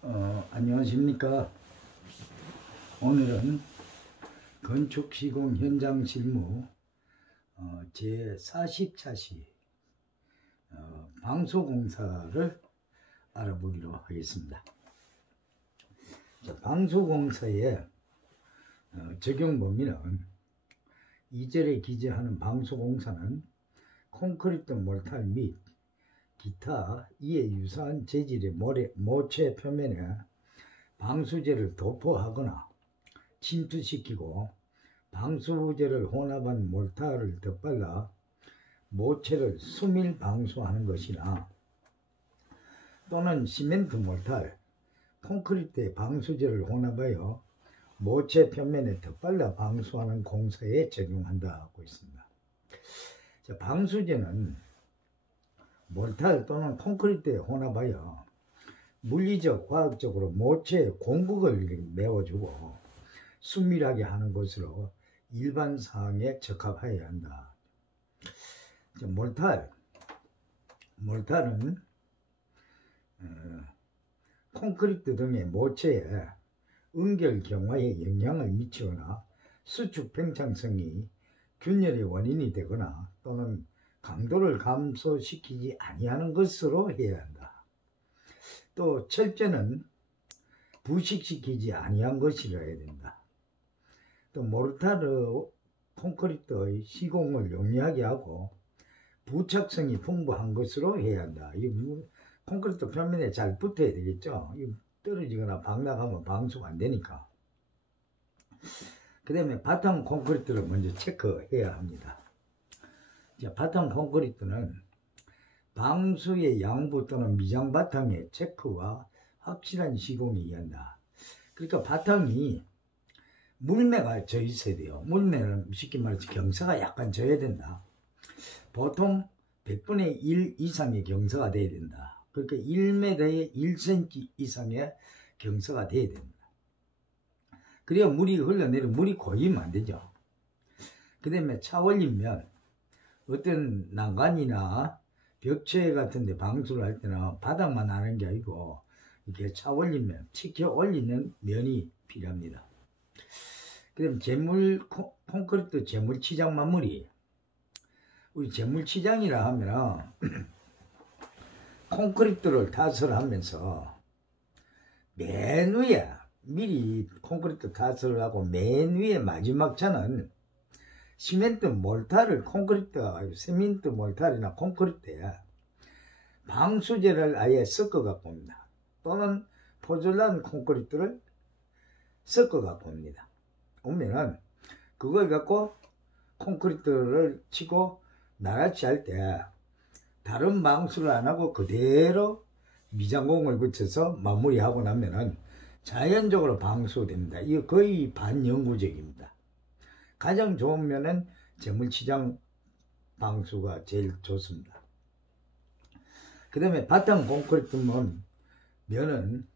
안녕하십니까. 오늘은 건축시공 현장 실무 제40차시 방수공사를 알아보기로 하겠습니다. 방수공사의 적용 범위는 2절에 기재하는 방수공사는 콘크리트 몰탈 및 기타 이에 유사한 재질의 모체 표면에 방수제를 도포하거나 침투시키고 방수제를 혼합한 몰타를 덧발라 모체를 수밀 방수하는 것이나 또는 시멘트 몰탈, 콘크리트의 방수제를 혼합하여 모체 표면에 덧발라 방수하는 공사에 적용한다 하고 있습니다. 방수제는 몰탈 또는 콘크리트에 혼합하여 물리적, 과학적으로 모체의 공극을 메워주고 수밀하게 하는 것으로 일반 사항에 적합하여야 한다. 몰탈은 콘크리트 등의 모체에 응결 경화에 영향을 미치거나 수축 팽창성이 균열의 원인이 되거나 또는 강도를 감소시키지 아니하는 것으로 해야 한다. 또 철제는 부식시키지 아니한 것이라 해야 된다. 또 모르타르 콘크리트의 시공을 용이하게 하고 부착성이 풍부한 것으로 해야 한다. 이 콘크리트 표면에 잘 붙어야 되겠죠. 떨어지거나 박락하면 방수가 안 되니까. 그 다음에 바탕 콘크리트를 먼저 체크해야 합니다. 바탕 콘크리트는 방수의 양부 또는 미장 바탕의 체크와 확실한 시공이 이한다. 그러니까 바탕이 물매가 져 있어야 돼요. 물매는 쉽게 말해서 경사가 약간 져야 된다. 보통 100분의 1 이상의 경사가 돼야 된다. 그러니까 1m에 1cm 이상의 경사가 돼야 됩니다. 그래야 물이 흘러내리고 물이 고이면 안 되죠. 그 다음에 차 올리면 어떤 난간이나 벽체 같은 데 방수를 할 때는 바닥만 하는 게 아니고 이렇게 차 올리면 치켜 올리는 면이 필요합니다. 그 다음에 콘크리트 재물치장 마무리. 우리 재물치장이라 하면 콘크리트를 탓을 하면서 맨 위에 미리 콘크리트 탓을 하고 맨 위에 마지막 차는 시멘트 몰타를 시멘트 몰타리나 콘크리트에 방수제를 아예 섞어 갖고 옵니다. 또는 포졸란 콘크리트를 섞어 갖고 옵니다. 오면은 그걸 갖고 콘크리트를 치고 나라치 할 때 다른 방수를 안 하고 그대로 미장공을 붙여서 마무리하고 나면은 자연적으로 방수됩니다. 이거 거의 반영구적입니다. 가장 좋은 면은 재물치장 방수가 제일 좋습니다. 그 다음에 바탕 콘크리트 면은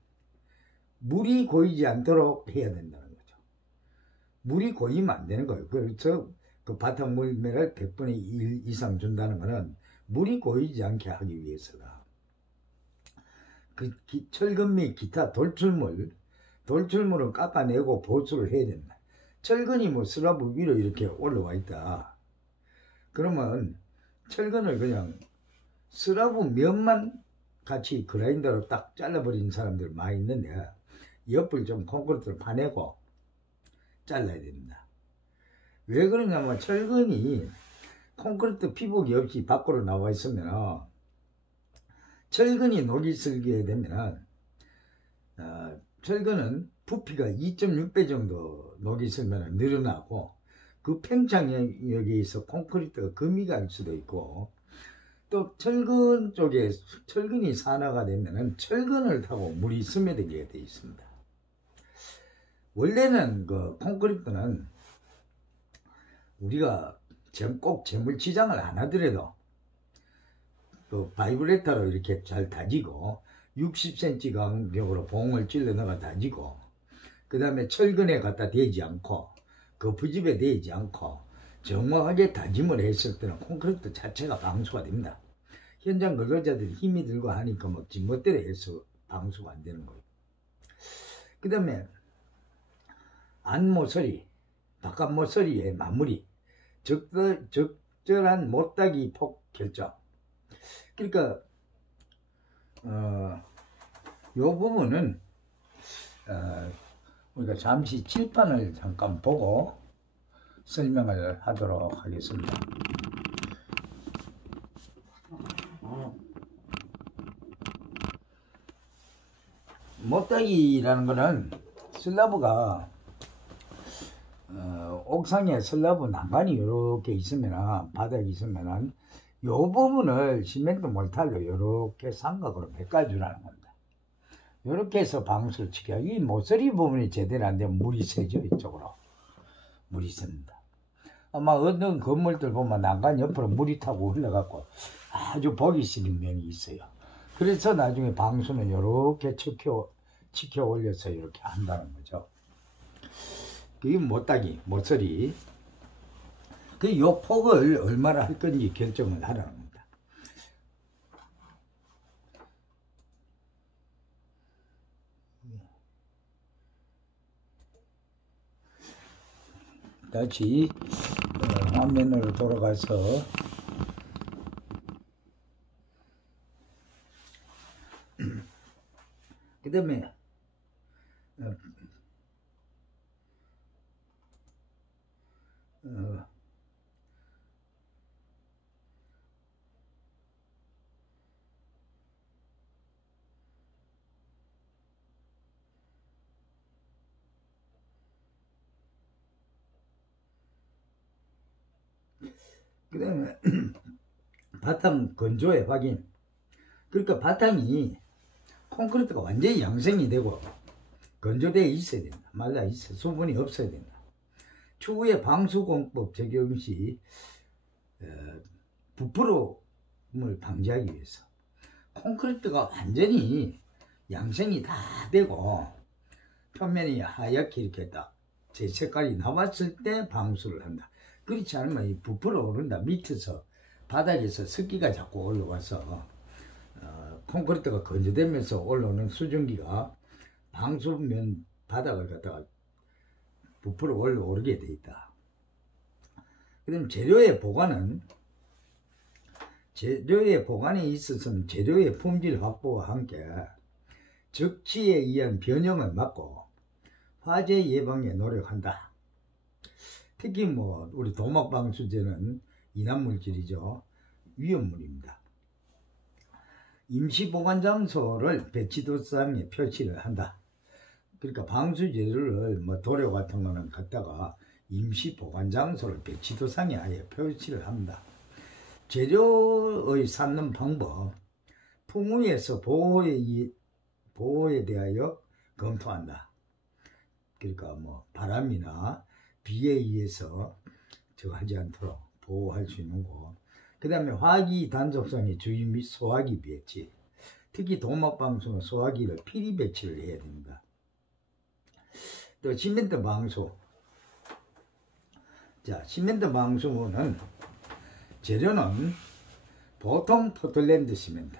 물이 고이지 않도록 해야 된다는 거죠. 물이 고이면 안 되는 거예요. 그래서 그 바탕 물매를 100분의 1 이상 준다는 거는 물이 고이지 않게 하기 위해서다. 그 철근 및 기타 돌출물은 깎아내고 보수를 해야 된다. 철근이 슬라브 위로 이렇게 올라와 있다. 그러면 철근을 그냥 슬라브 면만 같이 그라인더로 딱 잘라버리는 사람들 많이 있는데 옆을 좀 콘크리트를 파내고 잘라야 됩니다. 왜 그러냐면 철근이 콘크리트 피복이 없이 밖으로 나와 있으면 철근이 녹이 슬게 되면 철근은 부피가 2.6배 정도 녹이 슬면 늘어나고 그 팽창력에 있어 콘크리트가 금이 갈 수도 있고 또 철근 쪽에 철근이 산화가 되면 철근을 타고 물이 스며들게 되어 있습니다. 원래는 그 콘크리트는 우리가 꼭 재물치장을 안 하더라도 그 바이브레터로 이렇게 잘 다지고 60cm 간격으로 봉을 찔러 넣어 다지고 그 다음에 철근에 갖다 대지 않고 거푸집에 대지 않고 정확하게 다짐을 했을 때는 콘크리트 자체가 방수가 됩니다. 현장 근로자들이 힘이 들고 하니까 막 지멋대로 해서 방수가 안 되는 거예요. 그 다음에 안모서리, 바깥모서리의 마무리, 적절한 못따기 폭 결정. 그러니까 요 부분은 우리가 잠시 칠판을 잠깐 보고 설명을 하도록 하겠습니다. 못따기라는 거는 슬라브가 옥상에 슬라브 난간이 이렇게 있으면, 바닥이 있으면 요 부분을 시멘트 몰탈로 이렇게 삼각으로 메꿔주라는 겁니다. 이렇게 해서 방수를 지켜요. 이 모서리 부분이 제대로 안 되면 물이 새죠. 이쪽으로 물이 셉니다. 아마 어떤 건물들 보면 난간 옆으로 물이 타고 흘러갖고 아주 보기 싫은 면이 있어요. 그래서 나중에 방수는 이렇게 치켜 올려서 이렇게 한다는 거죠. 그게 못따기, 모서리. 그 요 폭을 얼마나 할 건지 결정을 하라는 겁니다. 다시 화면으로 돌아가서 그 다음에 그 다음에 바탕 건조의 확인. 그러니까 바탕이 콘크리트가 완전히 양생이 되고 건조되어 있어야 된다. 말라 있어. 수분이 없어야 된다. 추후에 방수공법 적용 시 부풀음을 방지하기 위해서 콘크리트가 완전히 양생이 다 되고 표면이 하얗게 이렇게 딱 제 색깔이 나왔을 때 방수를 한다. 그렇지 않으면 이 부풀어 오른다. 밑에서 바닥에서 습기가 자꾸 올라와서 콘크리트가 건조되면서 올라오는 수증기가 방수면 바닥을 갖다가 부풀어 올라오게 돼 있다. 그 다음에 재료의 보관에 있어서는 재료의 품질 확보와 함께 적치에 의한 변형을 막고 화재 예방에 노력한다. 특히 우리 도막방수제는 인화물질이죠. 위험물입니다. 임시보관장소를 배치도상에 표시를 한다. 그러니까 방수재료를 도료 같은 거는 갖다가 임시보관장소를 배치도상에 아예 표시를 합니다. 재료의 쌓는 방법, 풍우에서 보호에 대하여 검토한다. 그러니까 바람이나 비에 의해서 하지 않도록 보호할 수 있는 거. 그 다음에 화기 단속성의 주의 및 소화기 배치. 특히 도막방수는 소화기를 필히 배치를 해야 됩니다. 또 시멘트 방수. 자, 시멘트 방수는 재료는 보통 포틀랜드 시멘트.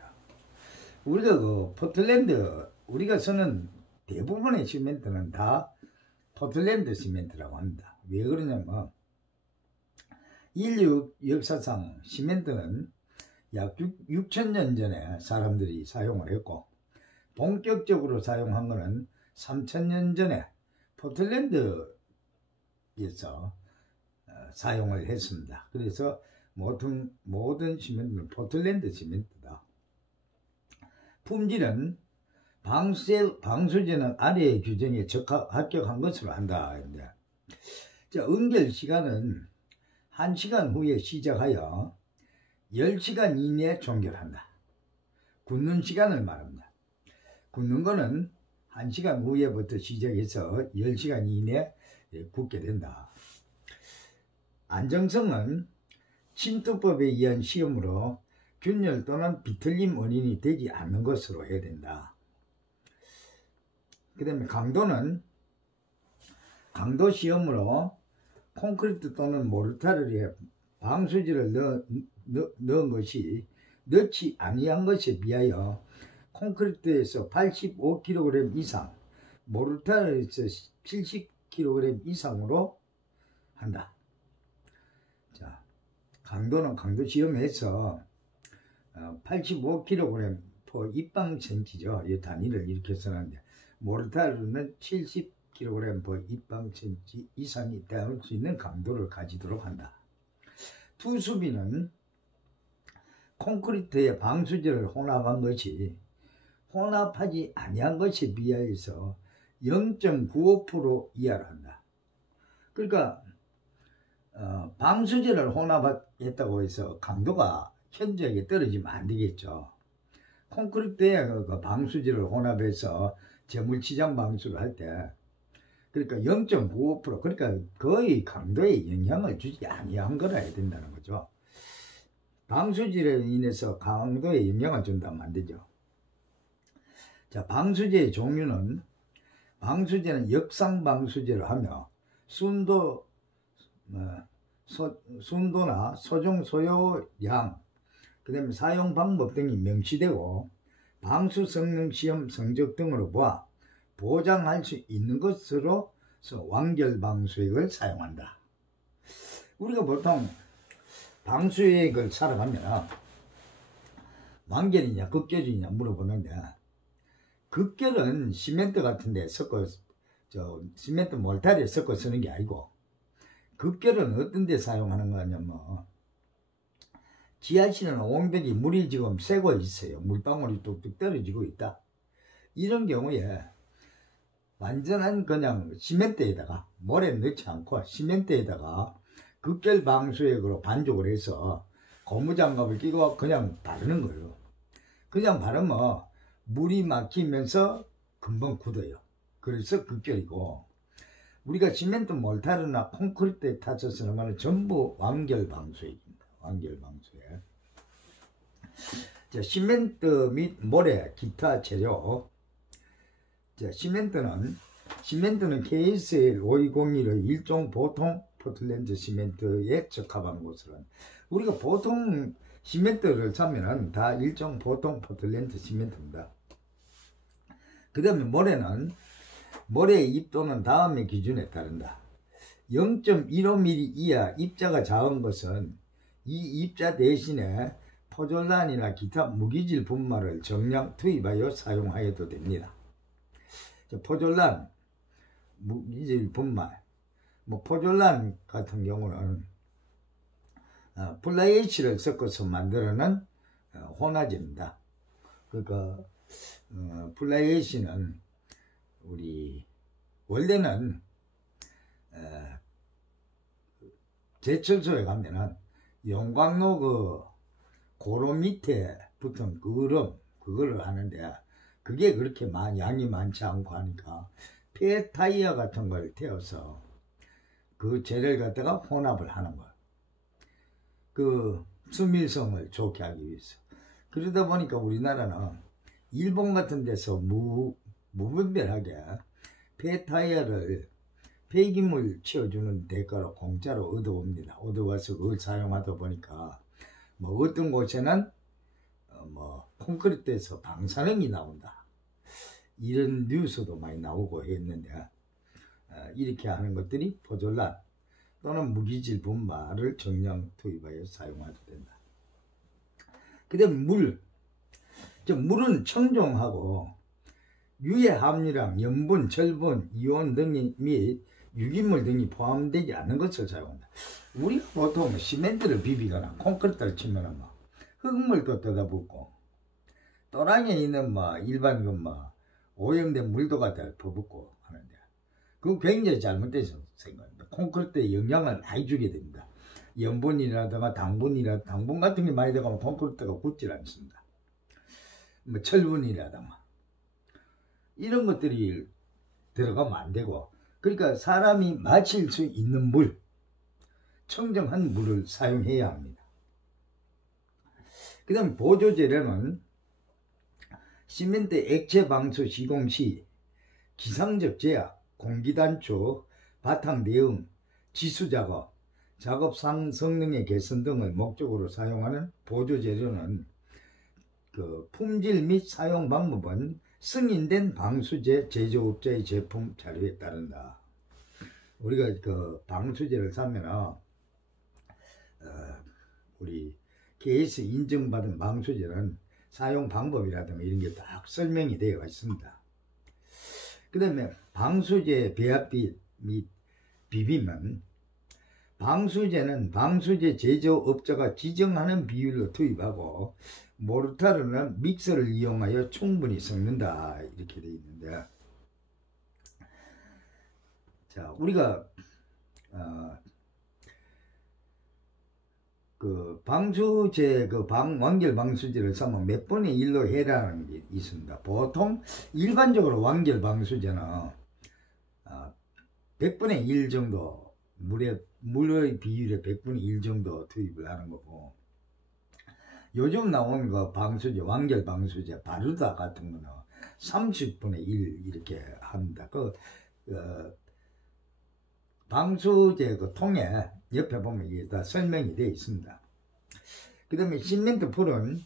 우리가 우리가 쓰는 대부분의 시멘트는 다 포틀랜드 시멘트라고 합니다. 왜 그러냐면 인류 역사상 시멘트는 약 6,000년 전에 사람들이 사용을 했고 본격적으로 사용한 것은 3,000년 전에 포틀랜드에서 사용을 했습니다. 그래서 모든 시멘트는 포틀랜드 시멘트다. 품질은 방수제는 아래의 규정에 합격한 것으로 한다. 자, 응결 시간은 1시간 후에 시작하여 10시간 이내에 종결한다. 굳는 시간을 말합니다. 굳는 거는 1시간 후에부터 시작해서 10시간 이내에 굳게 된다. 안정성은 침투법에 의한 시험으로 균열 또는 비틀림 원인이 되지 않는 것으로 해야 된다. 그 다음에 강도 시험으로 콘크리트 또는 모르타르에 방수지를 넣은 것이 넣지 아니한 것에 비하여 콘크리트에서 85kg 이상 모르타르에서 70kg 이상으로 한다. 자, 강도는 강도 시험에서 85kg per 입방센치죠. 이 단위를 이렇게 써놨는데 모르타르는 70kg per 입방센치 이상이 될 수 있는 강도를 가지도록 한다. 투수비는 콘크리트에 방수제를 혼합한 것이 혼합하지 아니한 것에 비하여서 0.95% 이하로 한다. 그러니까 방수제를 혼합했다고 해서 강도가 현저하게 떨어지면 안 되겠죠. 콘크리트에 그 방수제를 혼합해서 재물치장 방수를 할 때 그러니까 0.95% 그러니까 거의 강도에 영향을 주지 아니한 거라 해야 된다는 거죠. 방수제로 인해서 강도에 영향을 준다면 안 되죠. 자, 방수제의 종류는 방수제는 역상 방수제를 하며 순도나 소종 소요량 그 다음에 사용 방법 등이 명시되고 방수 성능 시험 성적 등으로 보아 보장할 수 있는 것으로 완결 방수액을 사용한다. 우리가 보통 방수액을 사러 가면 완결이냐 극결이냐 물어보는데 극결은 시멘트 같은 데 섞어 시멘트 몰타리에 섞어 쓰는 게 아니고 극결은 어떤 데 사용하는 거냐면 지하실은 옹벽이 물이 지금 새고 있어요. 물방울이 뚝뚝 떨어지고 있다. 이런 경우에 완전한 그냥 시멘트에다가 모래 넣지 않고 시멘트에다가 극결 방수액으로 반죽을 해서 고무장갑을 끼고 그냥 바르는 거예요. 그냥 바르면 물이 막히면서 금방 굳어요. 그래서 극결이고 우리가 시멘트 몰타르나 콘크리트에 타서 쓰는 거는 전부 완결 방수액입니다. 완결 방수액. 자, 시멘트 및 모래, 기타 재료. 자, 시멘트는 KSL 5201의 일종 보통 포틀랜드 시멘트에 적합한 곳으로는 우리가 보통 시멘트를 사면은 다 일종 보통 포틀랜드 시멘트입니다. 그 다음에 모래는 모래의 입도는 다음의 기준에 따른다. 0.15mm 이하 입자가 작은 것은 이 입자 대신에 포졸란이나 기타 무기질 분말을 정량 투입하여 사용하여도 됩니다. 포졸란, 무기질 분말, 포졸란 같은 경우는 플라이애쉬를 섞어서 만들어낸 혼화제입니다. 그러니까 플라이애쉬는 우리 원래는 제철소에 가면은 용광로 그 고로 밑에 붙은 그거를 하는데 그게 그렇게 양이 많지 않고 하니까 폐타이어 같은 걸 태워서 그 재를 갖다가 혼합을 하는 거예요. 그 수밀성을 좋게 하기 위해서. 그러다 보니까 우리나라는 일본 같은 데서 무분별하게 폐타이어를 폐기물 치워주는 대가로 공짜로 얻어옵니다. 얻어와서 그걸 사용하다 보니까 어떤 곳에는 콘크리트에서 방사능이 나온다. 이런 뉴스도 많이 나오고 했는데 이렇게 하는 것들이 포졸란 또는 무기질 분말을 정량 투입하여 사용해도 된다. 그 다음 물은 청정하고 유해 함유량, 염분, 철분, 이온 등이 및 유기물 등이 포함되지 않는 것을 사용한다. 우리가 보통 시멘트를 비비거나 콘크리트를 치면 흙물도 뜯어붓고 또랑에 있는 일반 오염된 물도 갖다 퍼붓고 하는데 그건 굉장히 잘못돼서 생각합니다. 콘크리트에 영향을 많이 주게 됩니다. 염분이라든가 당분 같은 게 많이 들어가면 콘크리트가 굳질 않습니다. 철분이라든가 이런 것들이 들어가면 안 되고 그러니까 사람이 마실 수 있는 물, 청정한 물을 사용해야 합니다. 그 다음 보조재료는 시멘트 액체 방수 시공 시 기상적 제약, 공기 단축, 바탕 대응, 지수 작업, 작업 성능의 개선 등을 목적으로 사용하는 보조재료는 그 품질 및 사용 방법은 승인된 방수제 제조업자의 제품 자료에 따른다. 우리가 그 방수제를 사면 우리 KS 인증받은 방수제는 사용 방법이라든가 이런 게 딱 설명이 되어 있습니다. 그 다음에 방수제 배합비 및 비빔은 방수제는 방수제 제조업자가 지정하는 비율로 투입하고 모르타르는 믹서를 이용하여 충분히 섞는다 이렇게 되어 있는데, 자 우리가 그 방수제 완결 방수제를 사면 몇 분의 1로 해라는 게 있습니다. 보통 일반적으로 완결 방수제는 100분의 1 정도 물의 비율의 100분의 1 정도 투입을 하는 거고, 요즘 나온 그 방수제 완결 방수제 바르다 같은 거는 30분의 1 이렇게 합니다. 방수제 그 통에 옆에 보면 이게 다 설명이 되어 있습니다. 그 다음에 시멘트 풀은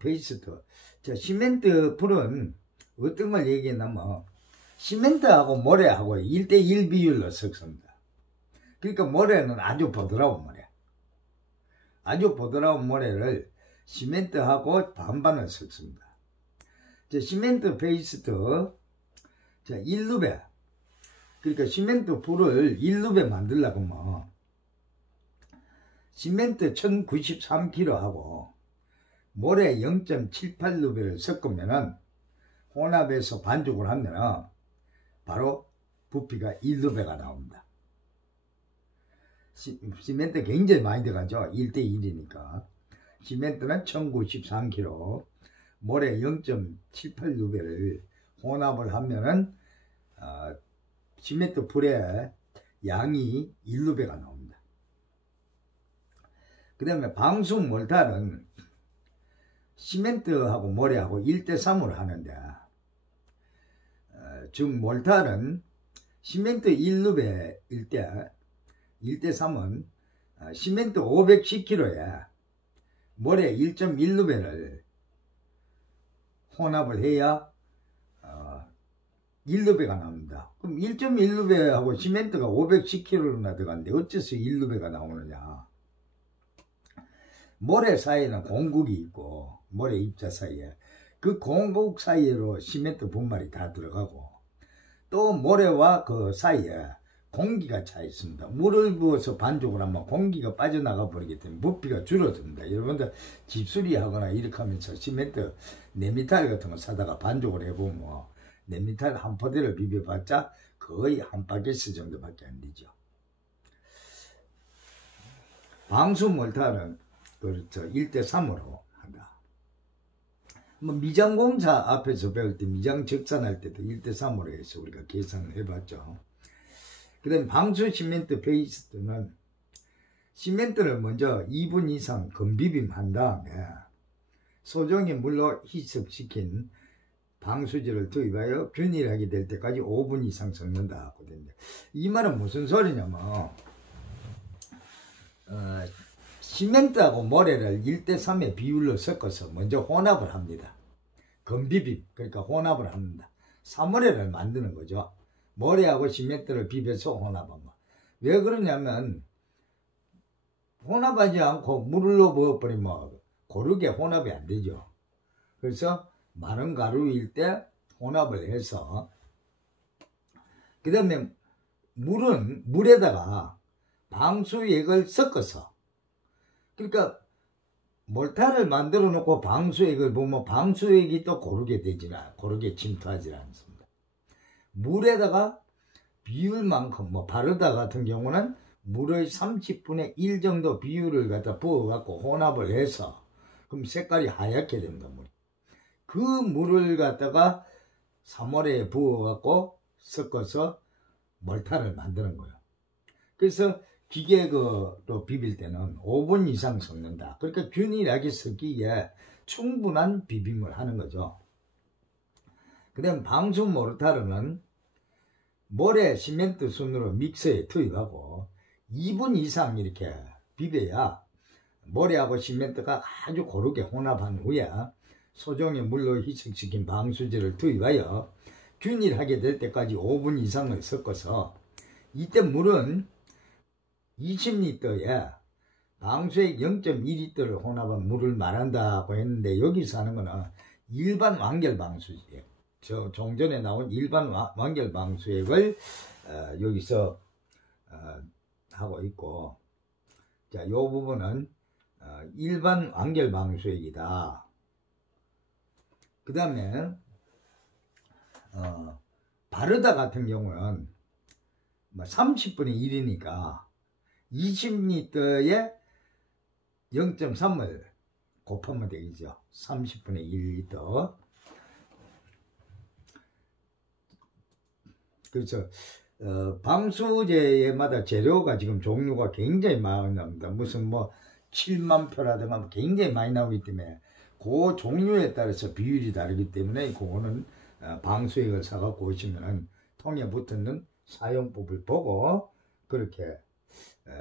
페이스트. 자, 시멘트 풀은 어떤 걸 얘기했냐면 시멘트하고 모래하고 1대1 비율로 섞습니다. 그러니까 모래는 아주 부드러운 모래. 아주 부드러운 모래를 시멘트하고 반반을 섞습니다. 자, 시멘트 페이스트. 자, 1루베. 그러니까 시멘트 풀을 1루베 만들려고 하면 시멘트 1093kg 하고 모래 0.78루베를 섞으면은 혼합해서 반죽을 하면은 바로 부피가 1루베가 나옵니다. 시멘트 굉장히 많이 들어가죠. 1대1이니까. 시멘트는 1093kg, 모래 0.78루베를 혼합을 하면은 시멘트 풀의 양이 1루베가 나옵니다. 그 다음에 방수 몰탈은 시멘트하고 모래하고 1대3으로 하는데, 즉 몰탈은 시멘트 1루베일 때 1대3은 시멘트 510kg에 모래 1.1루베를 혼합을 해야 1루베가 나옵니다. 그럼 1.1루베하고 시멘트가 510kg나 들어가는데 어째서 1루베가 나오느냐. 모래 사이에는 공국이 있고 모래 입자 사이에 그 공국 사이로 시멘트 분말이 다 들어가고, 또 모래와 그 사이에 공기가 차 있습니다. 물을 부어서 반죽을 하면 공기가 빠져나가 버리기 때문에 부피가 줄어듭니다. 여러분들 집수리 하거나 이렇게 하면서 시멘트 네미탈 같은 거 사다가 반죽을 해보면 네미탈 한 포대를 비벼봤자 거의 한 바게트 정도밖에 안 되죠. 방수 몰탈은 그렇죠. 1대3으로 한다. 뭐 미장공사 앞에서 배울 때 미장 적산할 때도 1대3으로 해서 우리가 계산을 해봤죠. 그 다음에 방수 시멘트 페이스트는 시멘트를 먼저 2분 이상 건비빔 한 다음에 소정의 물로 희석시킨 방수제를 투입하여 균일하게 될 때까지 5분 이상 섞는다. 이 말은 무슨 소리냐면 시멘트하고 모래를 1대3의 비율로 섞어서 먼저 혼합을 합니다. 건비빔, 그러니까 혼합을 합니다. 사모래를 만드는 거죠. 모래하고 시멘트를 비벼서 혼합한 거. 왜 그러냐면 혼합하지 않고 물로 부어버리면 고르게 혼합이 안 되죠. 그래서 마른 가루일 때 혼합을 해서, 그 다음에 물에다가 방수액을 섞어서, 그러니까 몰타를 만들어 놓고 방수액을 보면 방수액이 또 고르게 침투하지 않습니다. 물에다가 비율만큼, 바르다 같은 경우는 물의 30분의 1 정도 비율을 갖다 부어갖고 혼합을 해서, 그럼 색깔이 하얗게 됩니다. 물이. 그 물을 갖다가 사모래에 부어갖고 섞어서 몰타를 만드는 거예요. 그래서 기계로 비빌 때는 5분 이상 섞는다. 그러니까 균일하게 섞기에 충분한 비빔을 하는 거죠. 그 다음 방수 모르타르는 모래 시멘트 순으로 믹서에 투입하고 2분 이상 이렇게 비벼야 모래하고 시멘트가 아주 고르게 혼합한 후에 소정의 물로 희석시킨 방수제를 투입하여 균일하게 될 때까지 5분 이상을 섞어서 이때 물은 20리터에 방수액 0.2리터를 혼합한 물을 말한다고 했는데 여기서 하는 거는 일반 완결 방수액, 저 종전에 나온 일반 완결 방수액을 여기서 하고 있고, 자, 요 부분은 일반 완결 방수액이다. 그 다음에 바르다 같은 경우는 30분의 1이니까 20리터에 0.3을 곱하면 되겠죠. 30분의 1리터. 그렇죠. 방수제마다 재료가 지금 종류가 굉장히 많이 나옵니다. 무슨 뭐 7만 표라든가 굉장히 많이 나오기 때문에 그 종류에 따라서 비율이 다르기 때문에 그거는 방수액을 사갖고 오시면은 통에 붙는 사용법을 보고 그렇게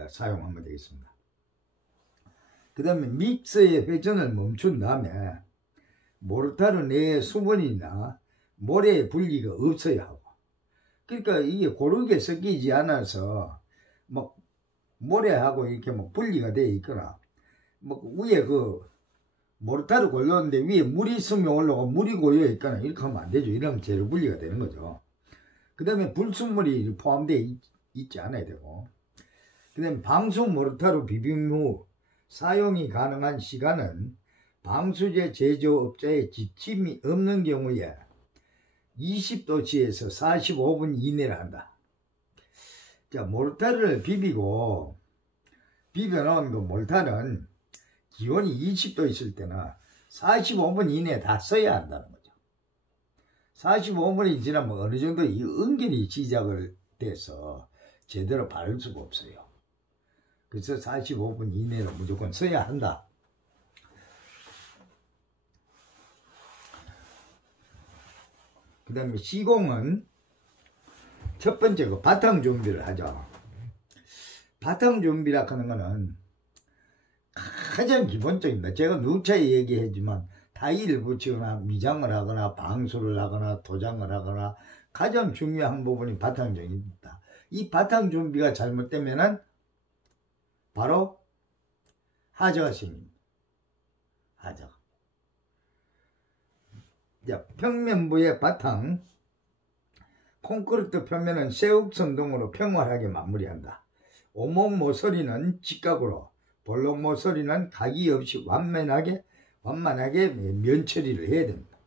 사용하면 되겠습니다. 그 다음에 믹서의 회전을 멈춘 다음에 모르타르 내에 수분이나 모래의 분리가 없어야 하고, 그러니까 이게 고르게 섞이지 않아서 막 모래하고 이렇게 막 분리가 되어 있거나, 뭐 위에 그 모르타르 골랐는데 위에 물이 있으면 올라가고 물이 고여 있거나 이렇게 하면 안 되죠. 이러면 재료 분리가 되는 거죠. 그 다음에 불순물이 포함되어 있지 않아야 되고, 그 다음에 방수 모르타르 비빔 후 사용이 가능한 시간은 방수제 제조업자의 지침이 없는 경우에 20도씨에서 45분 이내라 한다. 자, 모르타르를 비벼놓은 그 모르타르는 기온이 20도 있을 때는 45분 이내에 다 써야 한다는 거죠. 45분이 지나면 어느 정도 이 응결이 시작을 돼서 제대로 바를 수가 없어요. 그래서 45분 이내로 무조건 써야 한다. 그 다음에 시공은 첫 번째 그 바탕 준비를 하죠. 바탕 준비라 하는 거는 가장 기본적입니다. 제가 누차 얘기했지만 타일을 붙이거나 미장을 하거나 방수를 하거나 도장을 하거나 가장 중요한 부분이 바탕 준비입니다. 이 바탕 준비가 잘못되면은 바로 하자가 생깁니다. 하자가. 자, 평면부의 바탕, 콘크리트 표면은 쇠욱선 등으로 평활하게 마무리한다. 오목 모서리는 직각으로, 볼록 모서리는 각이 없이 완만하게 면처리를 해야 됩니다.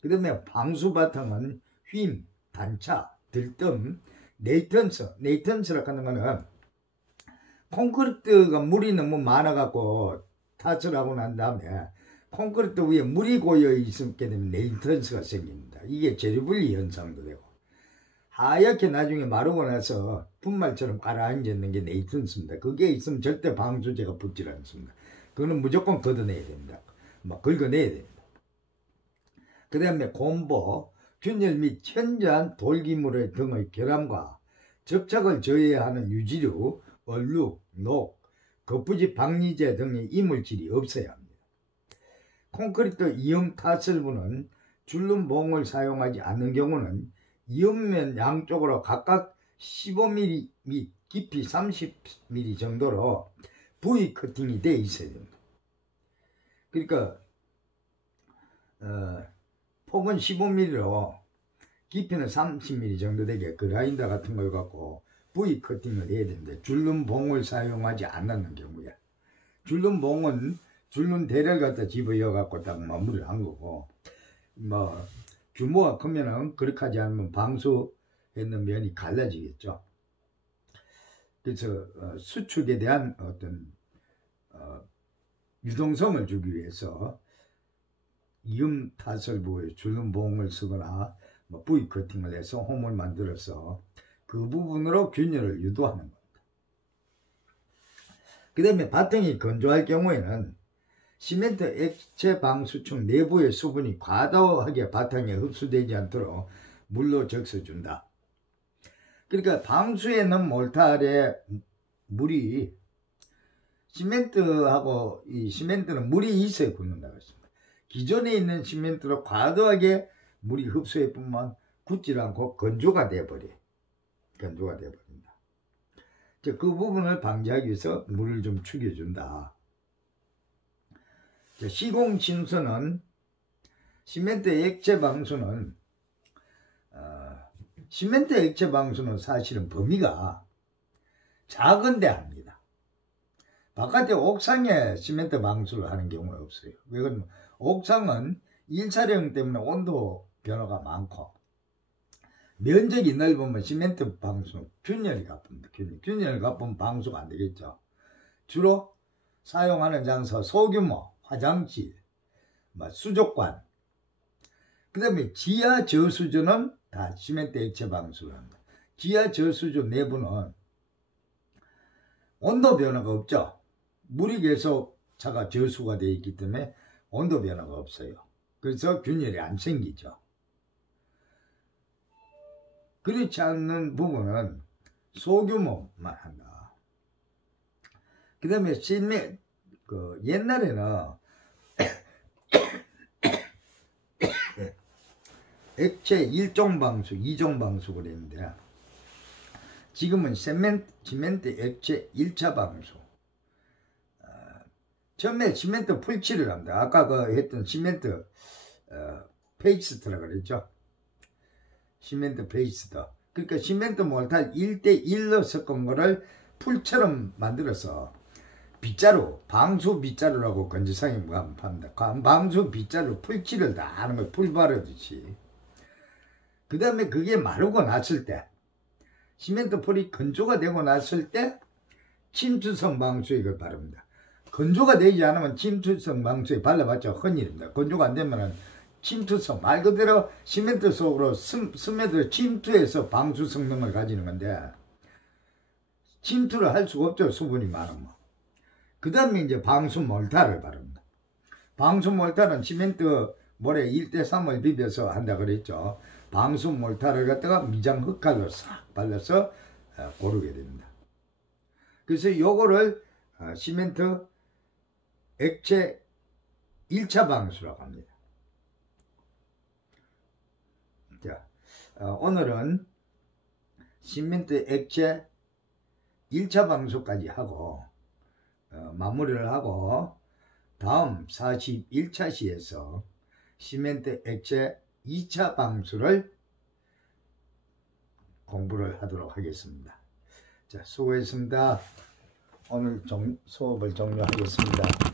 그 다음에 방수 바탕은 휨, 단차, 들뜸, 네이턴스라고 하는 거는 콘크리트가 물이 너무 많아갖고 탓을 하고 난 다음에 콘크리트 위에 물이 고여 있게 되면 네이턴스가 생깁니다. 이게 재료분리 현상도 되고, 하얗게 나중에 마르고 나서 분말처럼 가라앉는 게 네이턴스입니다. 그게 있으면 절대 방수제가 붙지 않습니다. 그거는 무조건 걷어내야 됩니다. 막 긁어내야 됩니다. 그 다음에 곰보, 균열 및 현저한 돌기물 등의 결함과 접착을 저해야 하는 유지류, 얼룩, 녹, 거푸집 방리제 등의 이물질이 없어야 합니다. 콘크리트 이음 타설부는 줄눈봉을 사용하지 않는 경우는 이음면 양쪽으로 각각 15mm 및 깊이 30mm 정도로 V 커팅이 되어 있어야 됩니다. 그러니까 폭은 15mm로 깊이는 30mm 정도 되게 그라인더 같은 걸 갖고 V 커팅을 해야 되는데, 줄눈봉을 사용하지 않는 경우에, 줄눈봉은 줄눈 대를 갖다 집어여 갖고 딱 마무리를 한 거고, 뭐 규모가 크면은 그렇게 하지 않으면 방수했는 면이 갈라지겠죠. 그래서 수축에 대한 어떤 유동성을 주기 위해서 이음 타설부에 줄눈봉을 쓰거나 뭐 V 커팅을 해서 홈을 만들어서 그 부분으로 균열을 유도하는 겁니다. 그 다음에 바탕이 건조할 경우에는 시멘트 액체 방수층 내부의 수분이 과도하게 바탕에 흡수되지 않도록 물로 적셔준다. 그러니까 방수에 넣은 몰타르에 물이, 시멘트하고 이 시멘트는 물이 있어야 굳는다고 했습니다. 기존에 있는 시멘트로 과도하게 물이 흡수해 뿐만 굳질 않고 건조가 돼버린다. 그 부분을 방지하기 위해서 물을 좀 축여준다. 시공침수는 시멘트 액체 방수는 시멘트 액체 방수는 사실은 범위가 작은데 합니다. 바깥에 옥상에 시멘트 방수를 하는 경우는 없어요. 왜 그러면 옥상은 일차량 때문에 온도 변화가 많고 면적이 넓으면 시멘트 방수는 균열이 가쁩니다. 균열이 가쁘면 방수가 안 되겠죠. 주로 사용하는 장소 소규모 화장실, 수족관, 그 다음에 지하 저수조는 다 시멘트 액체 방수를 합니다. 지하 저수조 내부는 온도 변화가 없죠. 물이 계속 차가 저수가 되어 있기 때문에 온도 변화가 없어요. 그래서 균열이 안 생기죠. 그렇지 않는 부분은 소규모만 한다. 그 다음에 옛날에는 액체 1종 방수, 2종 방수 그랬는데 지금은 시멘트 액체 1차 방수. 처음에 시멘트 풀칠을 합니다. 아까 했던 시멘트 페이스트라 그랬죠. 시멘트 페이스트. 그러니까 시멘트 몰탈 1대1로 섞은 거를 풀처럼 만들어서 빗자루, 방수 빗자루라고 건지상에 합니다. 방수 빗자루 풀칠을 다 하는 거예요. 풀 바르듯이. 그 다음에 그게 마르고 났을 때 시멘트 풀이 건조가 되고 났을 때 침투성 방수에 이걸 바릅니다. 건조가 되지 않으면 침투성 방수에 발라봤자 헛일입니다. 건조가 안 되면은 침투성, 말 그대로 시멘트 속으로 스며들어 침투해서 방수 성능을 가지는 건데 침투를 할 수가 없죠. 수분이 많으면. 그 다음에 이제 방수 몰타를 바릅니다. 방수 몰타는 시멘트 모래 1대3을 비벼서 한다 그랬죠. 방수 몰타를 갖다가 미장 흑칼로 싹 발라서 고르게 됩니다. 그래서 요거를 시멘트 액체 1차 방수라고 합니다. 자, 오늘은 시멘트 액체 1차 방수까지 하고 마무리를 하고 다음 41차 시에서 시멘트 액체 2차 방수를 공부를 하도록 하겠습니다. 자, 수고했습니다. 오늘 수업을 종료하겠습니다.